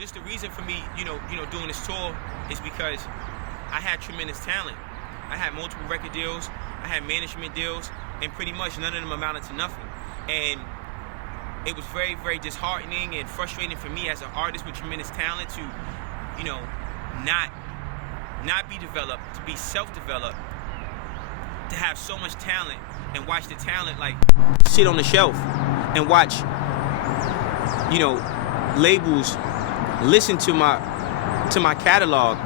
just the reason for me, doing this tour is because I had tremendous talent. I had multiple record deals, I had management deals, and pretty much none of them amounted to nothing. And it was very, very disheartening and frustrating for me as an artist with tremendous talent to, not be developed, to be self-developed, to have so much talent and watch the talent like sit on the shelf and watch, labels listen to my catalog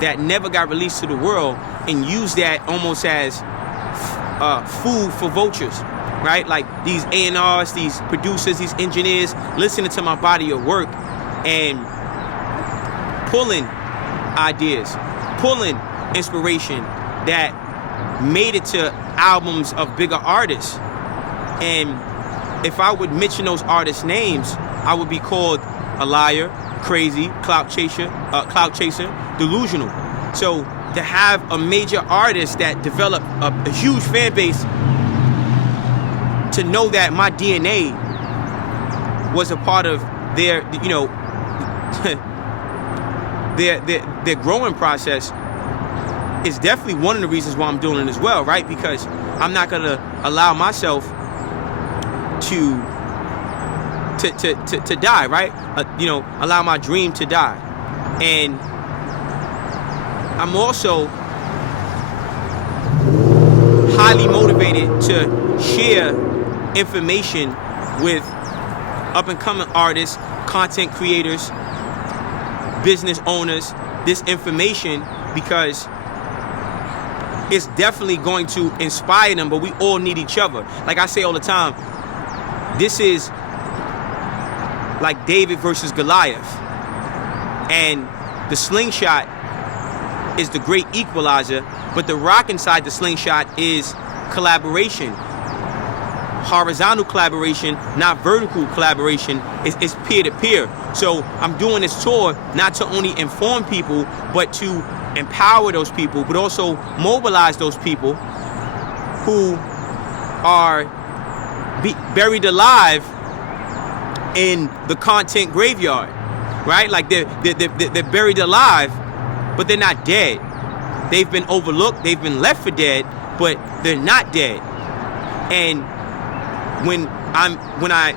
that never got released to the world and use that almost as food for vultures, right? Like these A&Rs, these producers, these engineers listening to my body of work and pulling ideas, pulling inspiration that made it to albums of bigger artists. And if I would mention those artists' names, I would be called a liar, crazy, clout chaser, delusional. So to have a major artist that developed a huge fan base, to know that my DNA was a part of their, their growing process is definitely one of the reasons why I'm doing it as well, right? Because I'm not gonna allow myself to die, right? Allow my dream to die. And I'm also highly motivated to share information with up-and-coming artists, content creators, business owners, this information, because it's definitely going to inspire them, but we all need each other. Like I say all the time, this is like David versus Goliath. And the slingshot is the great equalizer, but the rock inside the slingshot is collaboration. Horizontal collaboration, not vertical collaboration, is peer-to-peer. So I'm doing this tour not to only inform people, but to empower those people, but also mobilize those people who are buried alive in the content graveyard, right? Like they're buried alive, but they're not dead. They've been overlooked, they've been left for dead, but they're not dead. And when I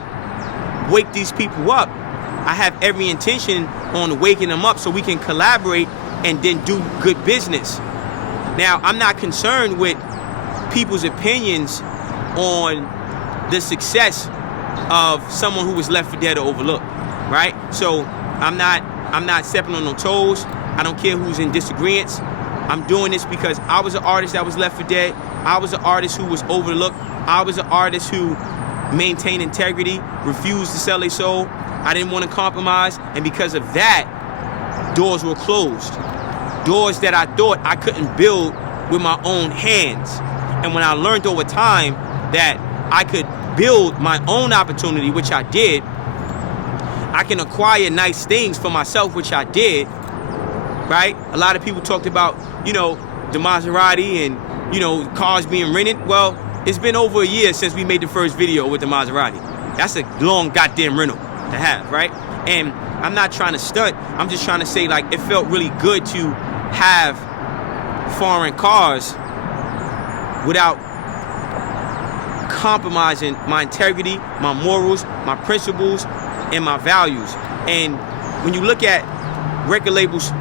wake these people up, I have every intention on waking them up so we can collaborate and then do good business. Now, I'm not concerned with people's opinions on the success of someone who was left for dead or overlooked, right? So I'm not stepping on no toes. I don't care who's in disagreements. I'm doing this because I was an artist that was left for dead. I was an artist who was overlooked. I was an artist who maintained integrity, refused to sell their soul. I didn't want to compromise, and because of that, doors were closed. Doors that I thought I couldn't build with my own hands. And when I learned over time that I could build my own opportunity, which I did, I can acquire nice things for myself, which I did, right? A lot of people talked about, the Maserati and, cars being rented. Well, it's been over a year since we made the first video with the Maserati. That's a long goddamn rental to have, right? And I'm not trying to stunt. I'm just trying to say, like, it felt really good to have foreign cars without compromising my integrity, my morals, my principles, and my values. And when you look at record labels'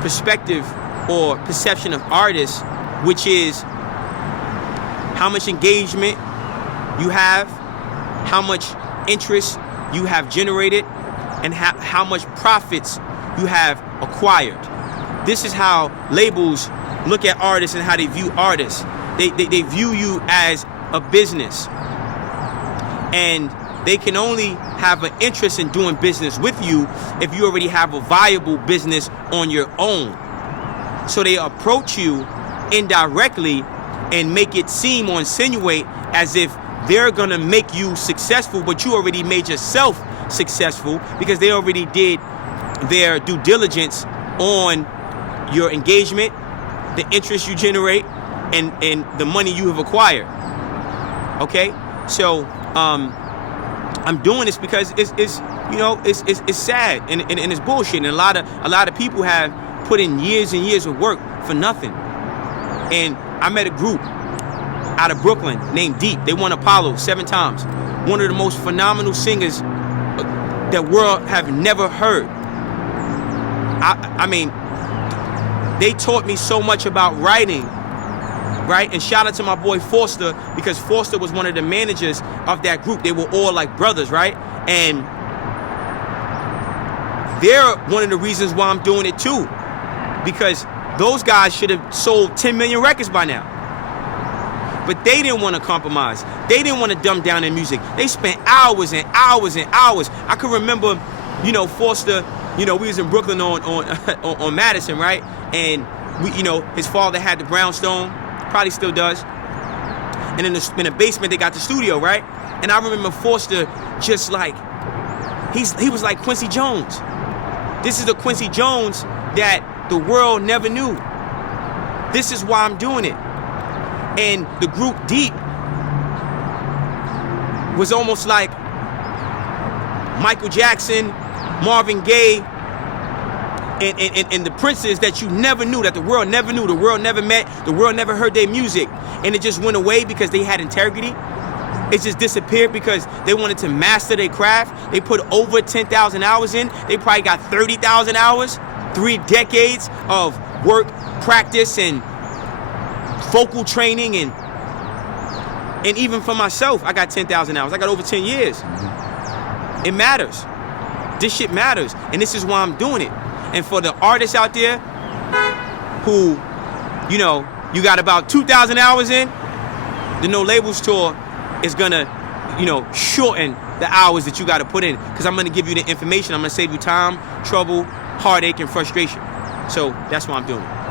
perspective or perception of artists, which is how much engagement you have, how much interest you have generated, and how much profits you have acquired. This is how labels look at artists and how they view artists. They view you as a business. And they can only have an interest in doing business with you if you already have a viable business on your own. So they approach you indirectly and make it seem or insinuate as if they're gonna make you successful, but you already made yourself successful because they already did their due diligence on your engagement, the interest you generate, and the money you have acquired. Okay? So I'm doing this because it's you know, it's sad and it's bullshit. And a lot of people have put in years and years of work for nothing. And I met a group out of Brooklyn named Deep. They won Apollo 7 times. One of the most phenomenal singers that world have never heard. I mean, they taught me so much about writing, right? And shout out to my boy Foster, because Foster was one of the managers of that group. They were all like brothers, right? And they're one of the reasons why I'm doing it too, because those guys should have sold 10 million records by now. But they didn't want to compromise. They didn't want to dumb down their music. They spent hours and hours and hours. I can remember, you know, Foster, you know, we was in Brooklyn on Madison, right? And we, you know, his father had the brownstone, probably still does. And in the basement they got the studio, right? And I remember Foster just like, he was like Quincy Jones. This is the Quincy Jones that the world never knew. This is why I'm doing it. And the group Deep was almost like Michael Jackson, Marvin Gaye, and the princes that you never knew, that the world never knew, the world never met, the world never heard their music. And it just went away because they had integrity. It just disappeared because they wanted to master their craft. They put over 10,000 hours in. They probably got 30,000 hours, 3 decades of work, practice, and vocal training. And even for myself, I got 10,000 hours. I got over 10 years. It matters. This shit matters. And this is why I'm doing it. And for the artists out there who, you know, you got about 2,000 hours in, the No Labels Tour is gonna, you know, shorten the hours that you gotta put in, because I'm gonna give you the information. I'm gonna save you time, trouble, heartache, and frustration. So that's why I'm doing it.